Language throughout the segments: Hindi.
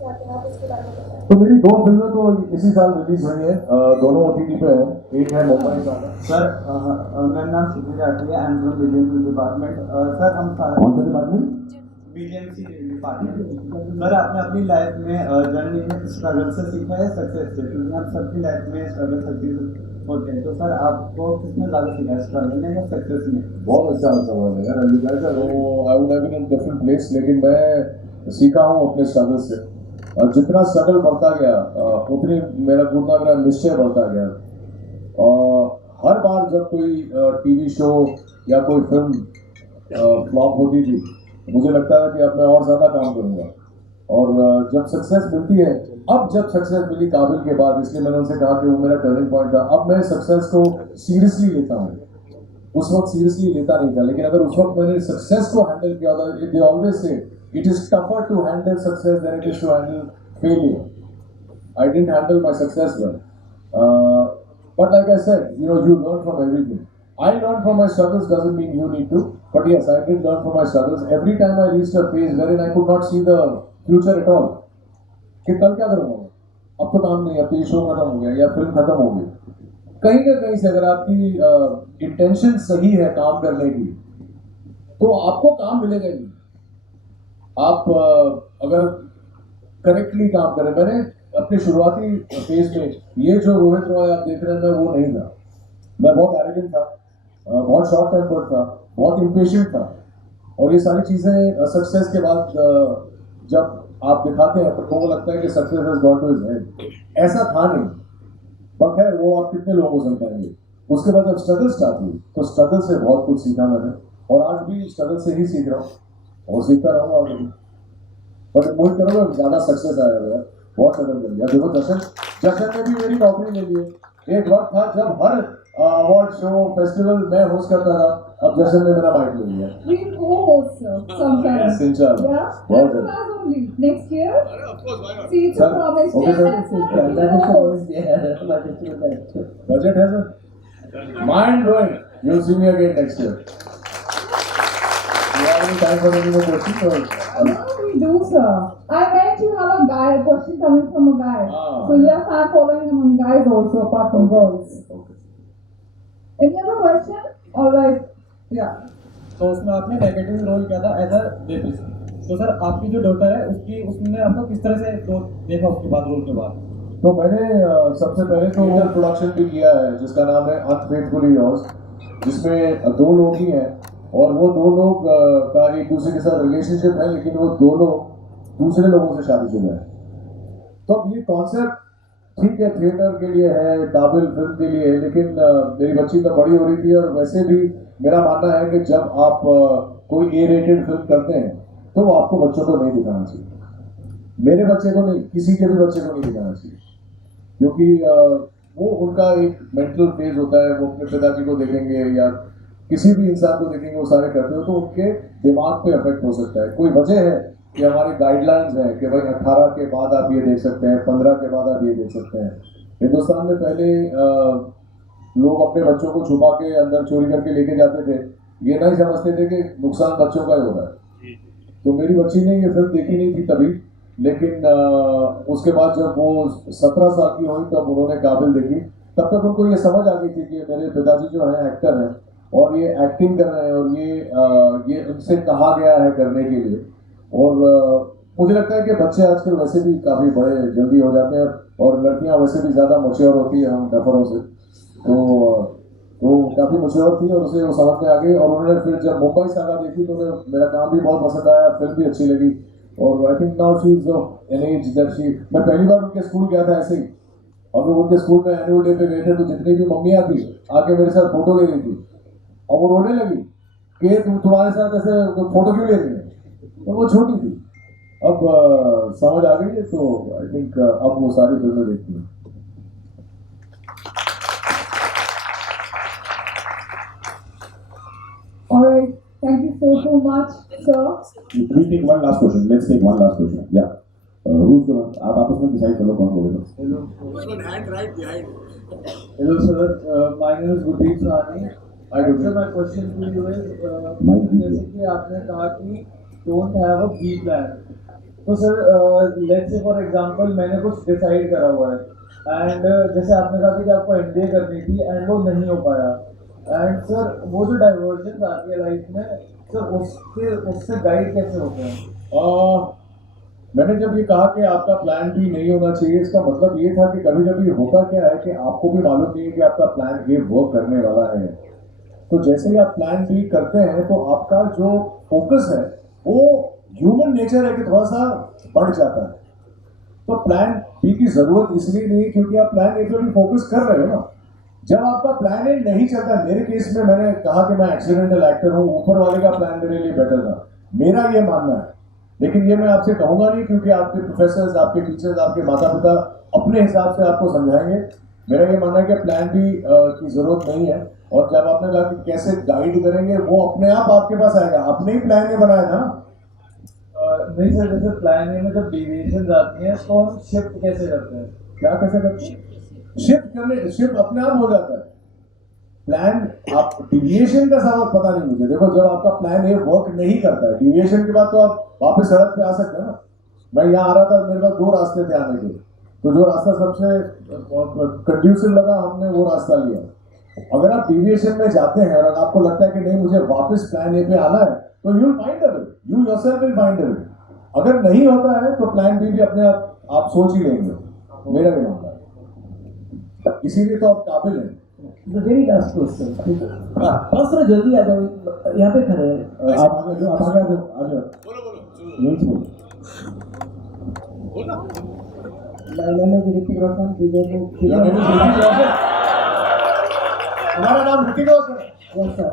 के आते हैं, आप उसके बारे में बताएं। तो मेरी 2 फिल्में तो इसी साल रिलीज हुई है, दोनों OTT पे है। एक है मुंबई सागा। सर मेरा नाम क्षितिज राठी है, I am from BJMC department. Sir हम सारे कौन सा डिपार्टमेंट? BJMC department. सर आपने अपनी लाइफ में जर्नी में स्ट्रगल से सीखा है सक्सेस से, क्योंकि हम सबकी लाइफ में स्ट्रगल सक्सेस होते हैं, तो सर आपको किसने ज़्यादा सीखा है, स्ट्रगल में या सक्सेस में? बहुत अच्छा सवाल है यार। You guys are I would have been in different place, लेकिन मैं सीखा हूँ अपने स्ट्रगल से। जितना स्ट्रगल बढ़ता गया उतनी मेरा निश्चय बढ़ता गया। हर बार जब कोई टीवी शो या कोई फिल्म फ्लॉप होती थी, मुझे लगता है कि अब मैं और ज़्यादा काम करूँगा। और जब सक्सेस मिलती है, अब जब सक्सेस मिली काबिल के बाद, इसलिए मैंने उनसे कहा कि वो मेरा टर्निंग पॉइंट था। अब मैं सक्सेस को सीरियसली लेता हूँ। उस वक्त सीरियसली लेता नहीं था, लेकिन अगर उस वक्त मैंने सक्सेस को हैंडल किया था, they always say it is tougher to handle success than it is to handle failure. I didn't handle my success well, but like I said, you learn from everything. I learned from my struggles doesn't mean you need to, but yes, I did learn from my struggles. Every time I reached a phase wherein I could not see the future at all, कि कल क्या करूँगा, अब तो काम नहीं है, अब तो ये शो खत्म हो गया या फिल्म खत्म हो गई। कहीं ना कहीं से अगर आपकी इंटेंशन सही है काम करने की, तो आपको काम मिलेगा ही। आप अगर करेक्टली काम करें, मैंने अपने शुरुआती फेज में ये जो रोहित रॉय आप देख रहे हैं, मैं वो नहीं था। मैं बहुत एरोगेंट था, बहुत शॉर्ट टेम्पर्ड था, बहुत इम्पेशेंट था। और ये सारी चीज़ें सक्सेस के बाद जब आप दिखाते हैं तो लोगों को लगता है कि success has got to his head. ऐसा था नहीं, पर खैर वो आप कितने लोगों को समझाएंगे। उसके बाद जब स्ट्रगल स्टार्ट हुई तो स्ट्रगल से बहुत कुछ सीखा मैंने, और आज भी स्ट्रगल से ही सीख रहा हूँ और सीखता रहूँगा आगे भी। बट मुझे करोगे ज़्यादा सक्सेस आया है, बहुत स्ट्रगल कर लिया। देखो जशन ने भी मेरी नौकरी ले ली है। एक वक्त था जब हर अवार्ड शो फेस्टिवल मैं होस्ट करता था, अब जशन ने मेरा माइक ले लिया। We co-host sometimes. इंशाल्लाह। Yeah. बहुत That's जल्द। only next year. Of course, why not? See, it's a Sir, promise. okay, sir. Budget है sir? Mind blowing. You'll see me again next year. You have any time for any more questions or? No, we do, sir. I meant you have a question coming from a guy. Ah. So you are start following among guys also, apart from girls. Okay. Any other question? All right. Yeah. तो उसमें आपने नेगेटिव रोल किया था एज अ रेपिस्ट। तो सर आपकी जो डॉटर है उसने आपको किस तरह से देखा उसके बाद, रोल के बाद? तो मैंने सबसे पहले तो इंटर प्रोडक्शन भी किया है जिसका नाम है अनफेथफुली योर्स, जिसमें 2 लोग ही हैं और वो 2 लोग का एक दूसरे के साथ रिलेशनशिप है, लेकिन वो 2 लोग दूसरे लोगों से शादीशुदा है। तो अब ये कॉन्सेप्ट ठीक है, थिएटर के लिए है, काबिल फिल्म के लिए है, लेकिन मेरी बच्ची तो बड़ी हो रही थी और वैसे भी मेरा मानना है कि जब आप कोई A-रेटेड फिल्म करते हैं तो वो आपको बच्चों को नहीं दिखाना चाहिए। मेरे बच्चे को नहीं, किसी के भी बच्चे को नहीं दिखाना चाहिए, क्योंकि वो उनका एक मेंटल फेज होता है। वो अपने पिताजी को देखेंगे या किसी भी इंसान को देखेंगे, वो सारे करते हो तो उनके दिमाग पे इफेक्ट हो सकता है। कोई वजह है कि हमारी गाइडलाइंस है कि भाई 18 के बाद आप ये देख सकते हैं, 15 के बाद आप ये देख सकते हैं। हिंदुस्तान में पहले लोग अपने बच्चों को छुपा के अंदर चोरी करके लेके जाते थे, ये नहीं समझते थे कि नुकसान बच्चों का ही हो रहा है। तो मेरी बच्ची ने ये फिल्म देखी नहीं थी तभी, लेकिन उसके बाद जब वो 17 साल की हुई तब उन्होंने काबिल देखी। तब तक उनको ये समझ आ गई थी कि मेरे पिताजी जो हैं एक्टर हैं और ये एक्टिंग कर रहे हैं और ये उनसे कहा गया है करने के लिए। और मुझे लगता है कि बच्चे आजकल वैसे भी काफ़ी बड़े जल्दी हो जाते हैं और लड़कियां वैसे भी ज़्यादा मैच्योर होती है हम डफरों से, तो काफ़ी मैच्योर थी और उसे वो समझ में आ गई। और उन्होंने फिर जब मुंबई सागा देखी तो मेरा काम भी बहुत पसंद आया, फिल्म भी अच्छी लगी। और I think now she is of an age that she, मैं पहली बार उनके स्कूल गया था ऐसे ही, हम लोग उनके स्कूल में एनुअल डे पे गए थे, तो जितनी भी मम्मियाँ थी आके मेरे साथ फोटो ले रही थी और वो रोने लगी कि तुम्हारे साथ ऐसे फोटो क्यों ले रही है। तो वो छोटी थी, अब समझ आ गई है, तो आई थिंक अब वो सारी फिल्में देखती हैं। All right. Thank you so much, sir. We take one last question. Let's take one last question. Yeah. Who's gonna? आप आपस में डिसाइड कर लो कौन बोलेगा. Hello. There's one hand right behind. Hello, sir. My name is Gurdeep Sahni. Sir, my question to you is, जैसे कि आपने कहा कि don't have a B plan. तो sir let's say for example मैंने कुछ डिसाइड करा हुआ है एंड जैसे आपने कहा था कि आपको एमबीए करनी थी एंड वो नहीं हो पाया एंड सर वो जो डाइवर्जन आती है लाइफ में सर उससे गाइड कैसे होते हैं? मैंने जब ये कहा कि आपका प्लान बी नहीं होना चाहिए, इसका मतलब ये था कि कभी कभी होता क्या है कि आपको भी मालूम नहीं है कि आपका प्लान ए वर्क करने वाला है। तो जैसे ही आप प्लान बी करते हैं तो आपका जो फोकस है वो ह्यूमन नेचर है कि थोड़ा सा बढ़ जाता है। तो प्लान बी की जरूरत इसलिए नहीं है क्योंकि आप प्लान ए पे भी फोकस कर रहे हो ना। जब आपका प्लान ए नहीं चलता, मेरे केस में मैंने कहा कि मैं एक्सीडेंटल एक्टर हूँ, ऊपर वाले का प्लान मेरे लिए बेटर था, मेरा ये मानना है। लेकिन ये मैं आपसे कहूंगा नहीं क्योंकि आपके प्रोफेसर्स, आपके टीचर्स, आपके माता पिता अपने हिसाब से आपको समझाएंगे। मेरा ये मानना है कि प्लान बी की जरूरत नहीं है। और जब आपने कहा कि कैसे गाइड करेंगे, वो अपने आप आपके पास आएगा। आपने ही प्लान ए बनाया था ना। नहीं सर, जैसे प्लान ए में जब डेविएशन आती है तो हम शिफ्ट कैसे करते हैं? क्या कैसे करते हैं? शिफ्ट अपने आप हो जाता है। प्लान आप डिविएशन का सवाल पता नहीं मुझे। देखो, जब आपका प्लान ए वर्क नहीं करता है, डिविएशन के बाद तो आप वापस सड़क पे आ सकते हैं ना। मैं यहाँ आ रहा था, मेरे पास 2 रास्ते थे आने के, तो जो रास्ता सबसे कंड्यूसिव लगा हमने वो रास्ता लिया। अगर आप डिविएशन में जाते हैं और आपको लगता है कि नहीं मुझे वापस प्लान ए पे आना है, तो you will find a way, you yourself will find a way. अगर नहीं होता है तो प्लान बी भी अपने आप सोच ही लेंगे, मेरा भी मानना है। इसीलिए तो आप काबिल हैं। The very last question. बस थोड़ा जल्दी आ जाओ, यहाँ पे खड़े हैं। आप आगे जो आप आगे आ जाओ बोलो बोलो यही बोलो। बोलो। लाइला में ऋतिक रोशन, विजय ऋतिक रोशन? तुम्हारा नाम ऋतिक रोशन है? Yes sir.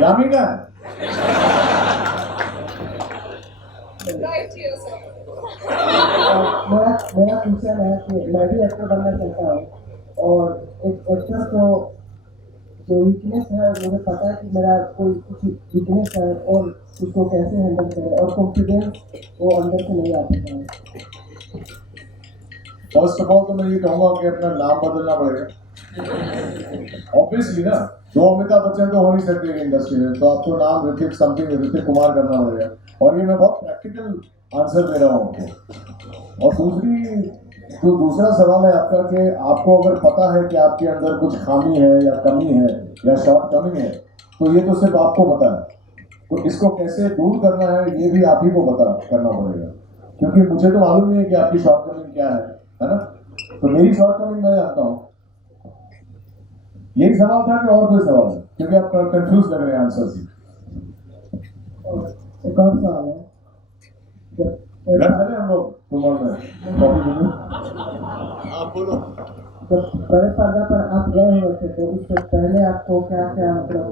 यामी का है? Right here, sir. मेरा क्वेश्चन है कि मैं भी एक्टर बनना चाहता हूँ और एक एक्टर को जो वीकनेस है, मुझे पता है कि मेरा कोई कुछ वीकनेस है और उसको कैसे हैंडल करें, और कॉन्फिडेंस वो अंदर से नहीं आता है। फर्स्ट ऑफ ऑल तो मैं ये कहूंगा कि अपना नाम बदलना पड़ेगा। ऑब्वियसली ना, 2 अमिताभ बच्चन तो हो नहीं सकते इंडस्ट्री में, तो आपको नाम ऋतिक समथिंग ऋतिक कुमार करना पड़ेगा। और ये मैं बहुत प्रैक्टिकल आंसर दे रहा हूँ आपको। और दूसरा सवाल है आपका कि आपको अगर पता है कि आपके अंदर कुछ खामी है या कमी है या शॉर्ट कमिंग है, तो ये तो सिर्फ आपको पता है। तो इसको कैसे दूर करना है ये भी आप ही को पता करना पड़ेगा, क्योंकि मुझे तो मालूम नहीं है कि आपकी शॉर्ट कमिंग क्या है ना। तो मेरी शॉर्ट कमिंग मैं जानता हूँ। यही सवाल था कि और कोई सवाल है? क्योंकि आप कंफ्यूज लग रहे हैं आंसर से। एक और सवाल है, घर चले हम लोग तुम्हारे में कॉफी पीने? आप बोलो। जब बड़े पर्दा पर आप गए हुए थे तो उससे पहले आपको क्या क्या मतलब?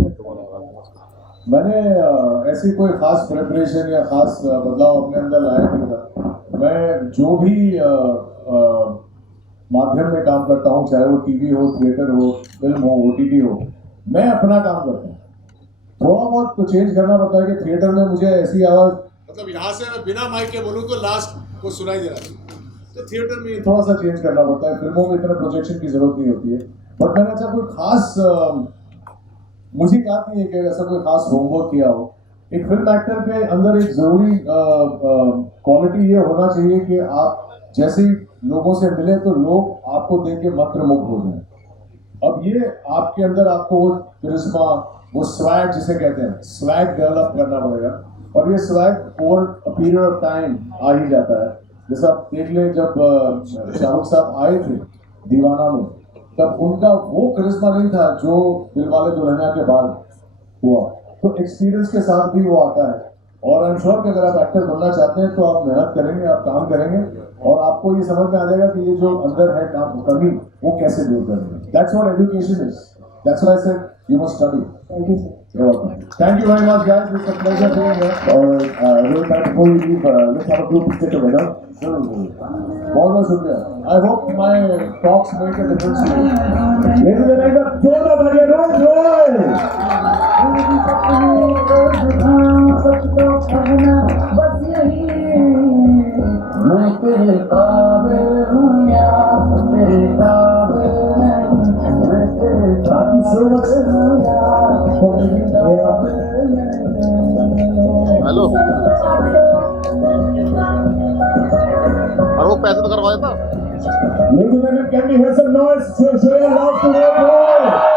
मैंने ऐसी कोई खास प्रिपरेशन या खास बदलाव अपने अंदर लाया नहीं था। मैं जो भी माध्यम में काम करता हूँ, चाहे वो टीवी हो, थिएटर हो, फिल्म हो, ओटीटी हो, मैं अपना काम करता हूँ। थोड़ा बहुत तो चेंज करना पड़ता है कि थिएटर में मुझे ऐसी आवाज़, मतलब यहाँ से मैं बिना माइक के बोलूँ तो लास्ट को सुनाई दे रहा है, तो थिएटर में थोड़ा सा चेंज करना पड़ता है। फिल्मों में इतना प्रोजेक्शन की जरूरत नहीं होती है। बट मैंने अच्छा कोई खास मुझे याद नहीं है कि ऐसा कोई खास होमवर्क किया हो। एक फिल्म एक्टर के अंदर एक जरूरी क्वालिटी ये होना चाहिए कि आप जैसे ही लोगों से मिले तो लोग आपको देख के मंत्रमुग्ध हो जाएं। अब ये आपके अंदर आपको वो करिश्मा, वो स्वैग जिसे कहते हैं, स्वैग डेवलप करना पड़ेगा। और ये swag over a period of time आ ही जाता है। जैसा आप देख लें, जब शाहरुख साहब आए थे दीवाना में, तब उनका वो करिश्मा नहीं था जो दिलवाले दुल्हनिया के बाद हुआ। तो एक्सपीरियंस के साथ भी वो आता है। और आई एम श्योर कि अगर आप एक्टर बनना चाहते हैं तो आप मेहनत करेंगे, आप काम करेंगे और आपको ये समझ में आ जाएगा कि ये जो अंदर है काम कमी, वो कैसे दूर करेंगे। That's what education is. That's why I said you must study. Thank you sir. You're welcome. Thank you very much, guys. It's a pleasure being here. और रोहित भाई, before you leave, let's have a group picture together. बहुत बहुत शुक्रिया। I hope my talks make a difference to you. Ladies and gentlemen, जोरदार तालियां दो, मैं तेरे काबिल हूँ या तेरे काबिल नहीं, मैं तेरे काबिल हूँ या तेरे काबिल नहीं। हेलो। करवाया था। Ladies and gentlemen, can we hear some noise? Show your love to Red Bull.